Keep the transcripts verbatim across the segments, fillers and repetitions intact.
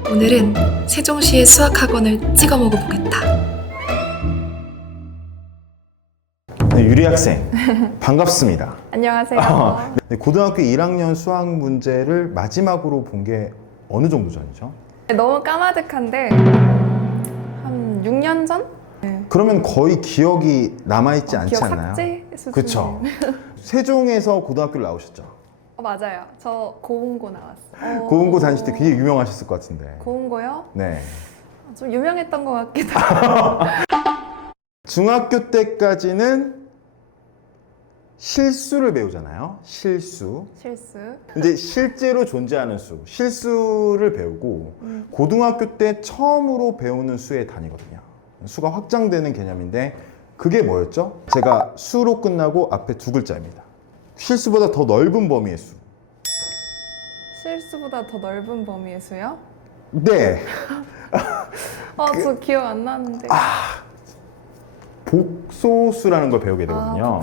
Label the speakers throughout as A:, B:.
A: 오늘은 세종시의 수학학원을 찍어 먹어보겠다.
B: 네, 유리 학생 반갑습니다.
C: 안녕하세요.
B: 어, 네, 고등학교 일 학년 수학 문제를 마지막으로 본 게 어느 정도 전이죠?
C: 너무 까마득한데 한 육 년 전?
B: 그러면 거의 기억이 남아있지 않지
C: 기억
B: 않나요?
C: 삭제 수준.
B: 그렇죠. 세종에서 고등학교를 나오셨죠?
C: 어, 맞아요. 저 고운고 나왔어요. 어,
B: 고운고 다니실 때 굉장히 유명하셨을 것 같은데.
C: 고운고요?
B: 네.
C: 좀 유명했던 것 같기도 하고.
B: 중학교 때까지는 실수를 배우잖아요. 실수.
C: 실수.
B: 근데 실제로 존재하는 수, 실수를 배우고
C: 음.
B: 고등학교 때 처음으로 배우는 수의 단위거든요. 수가 확장되는 개념인데 그게 뭐였죠? 제가 수로 끝나고 앞에 두 글자입니다. 실수보다 더 넓은 범위의 수.
C: 실수보다 더 넓은 범위의 수요?
B: 네.
C: 아, 저 기억 안 나는데.
B: 복소수라는 걸 배우게 되거든요.
C: 아,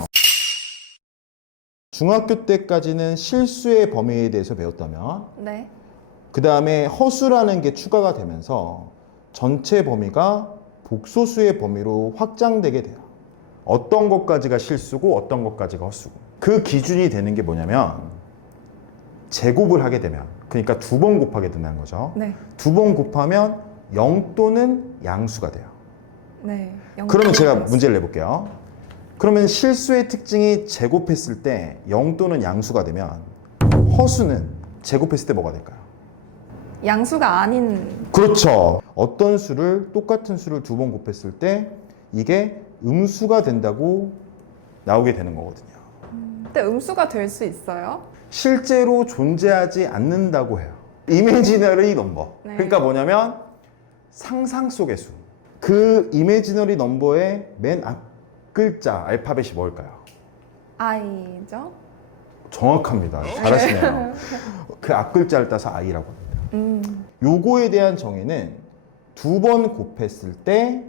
B: 중학교 때까지는 실수의 범위에 대해서 배웠다면
C: 네.
B: 그 다음에 허수라는 게 추가가 되면서 전체 범위가 복소수의 범위로 확장되게 돼요. 어떤 것까지가 실수고 어떤 것까지가 허수고. 그 기준이 되는 게 뭐냐면 제곱을 하게 되면, 그러니까 두 번 곱하게 된다는 거죠.
C: 네.
B: 두 번 곱하면 영 또는 양수가 돼요.
C: 네.
B: 그러면 제가
C: 영수.
B: 문제를 내볼게요. 그러면 실수의 특징이 제곱했을 때 영 또는 양수가 되면 허수는 제곱했을 때 뭐가 될까요?
C: 양수가 아닌.
B: 그렇죠. 어떤 수를, 똑같은 수를 두 번 곱했을 때 이게 음수가 된다고 나오게 되는 거거든요.
C: 근데 음수가 될 수 있어요?
B: 실제로 존재하지 않는다고 해요. 이미지너리 넘버.
C: 네.
B: 그러니까 뭐냐면 상상 속의 수. 그 이미지너리 넘버의 맨 앞 글자 알파벳이 뭘까요?
C: I죠?
B: 정확합니다. 잘하시네요. 그 앞 글자를 따서 I라고 합니다.
C: 음.
B: 요거에 대한 정의는 두 번 곱했을 때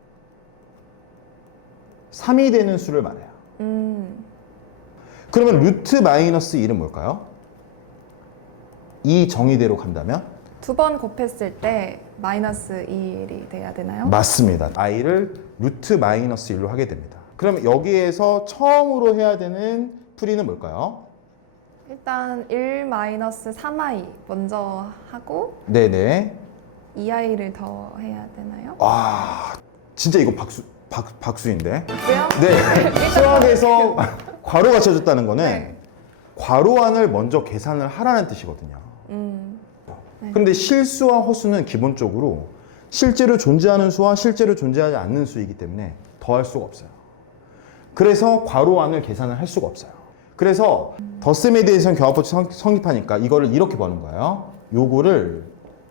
B: 삼이 되는 수를 말해요.
C: 음.
B: 그러면 루트 마이너스 일은 뭘까요? 이 정의대로 간다면?
C: 두 번 곱했을 때 마이너스 일이 돼야 되나요?
B: 맞습니다. I를 루트 마이너스 일로 하게 됩니다. 그럼 여기에서 처음으로 해야 되는 풀이는 뭘까요?
C: 일단 일 마이너스 삼 아이 먼저 하고
B: 네네.
C: 이 아이를 더 해야 되나요?
B: 와, 진짜 이거 박수, 박, 박수인데?
C: 그요?
B: 네. 수학에서 괄호가 쳐졌다는 거는
C: 네.
B: 괄호 안을 먼저 계산을 하라는 뜻이거든요.
C: 음. 네.
B: 근데 실수와 허수는 기본적으로 실제로 존재하는 수와 실제로 존재하지 않는 수이기 때문에 더할 수가 없어요. 그래서 괄호 안을 계산을 할 수가 없어요. 그래서 덧셈에 대해서는 교합법칙 성- 성립하니까 이거를 이렇게 버는 거예요. 요거를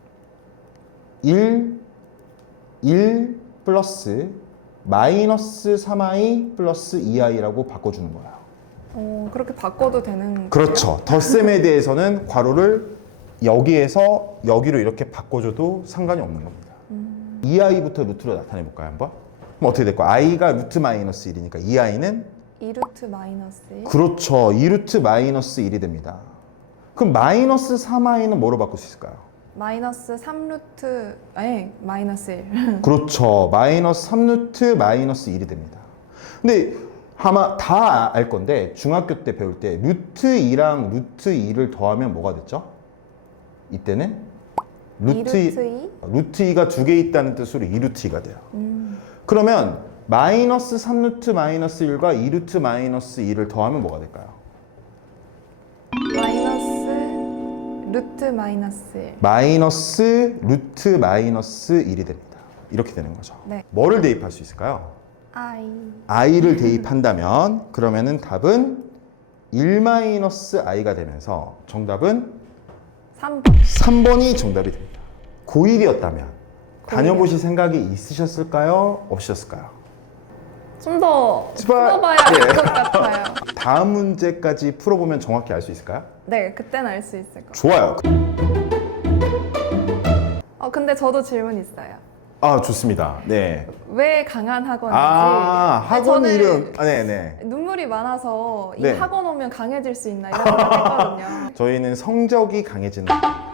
B: 일, 일 플러스 마이너스 삼 아이 플러스 이 아이라고 바꿔주는 거예요.
C: 어, 그렇게 바꿔도 되는 거예요?
B: 그렇죠. 덧셈에 대해서는 괄호를 여기에서 여기로 이렇게 바꿔줘도 상관이 없는 겁니다.
C: 음.
B: 이 아이부터 루트로 나타내 볼까요, 한번? 그럼 어떻게 될까요? i가 루트 마이너스 일이니까 이 아이는
C: 이 루트 마이너스 일?
B: 그렇죠. 이 루트 마이너스 일이 됩니다. 그럼 마이너스 삼 아이는 뭐로 바꿀 수 있을까요?
C: 마이너스 삼 루트 네, 마이너스 일.
B: 그렇죠. 마이너스 삼 루트 마이너스 일이 됩니다. 근데 아마 다 알 건데 중학교 때 배울 때 루트 이랑 루트 이를 더하면 뭐가 됐죠? 이때는 루트
C: 이 루트 이?
B: 루트 이가 두 개 있다는 뜻으로 이 루트 이가 돼요.
C: 음.
B: 그러면 마이너스 삼 루트 마이너스 일과 이 루트 마이너스 이를 더하면 뭐가 될까요?
C: 마이너스 루트 마이너스 일.
B: 마이너스 루트 마이너스 일이 됩니다. 이렇게 되는 거죠.
C: 네.
B: 뭐를 대입할 수 있을까요?
C: I.
B: i를 대입한다면 그러면은 답은 일 마이너스 i가 되면서 정답은
C: 삼 번.
B: 삼 번이 정답이 됩니다. 고일이었다면 다녀보실 생각이 있으셨을까요? 없으셨을까요?
C: 좀 더
B: 제발.
C: 풀어봐야
B: 예.
C: 할 것 같아요.
B: 다음 문제까지 풀어보면 정확히 알 수 있을까요?
C: 네, 그때는 알 수 있을 것 같아요.
B: 좋아요.
C: 어, 근데 저도 질문 있어요.
B: 아, 좋습니다. 네.
C: 왜 강한 학원인지.
B: 아,
C: 아니,
B: 학원
C: 저는
B: 이름. 아, 네네.
C: 눈물이 많아서 이
B: 네.
C: 학원 오면 강해질 수 있나 이런 생각했거든요.
B: 저희는 성적이 강해지는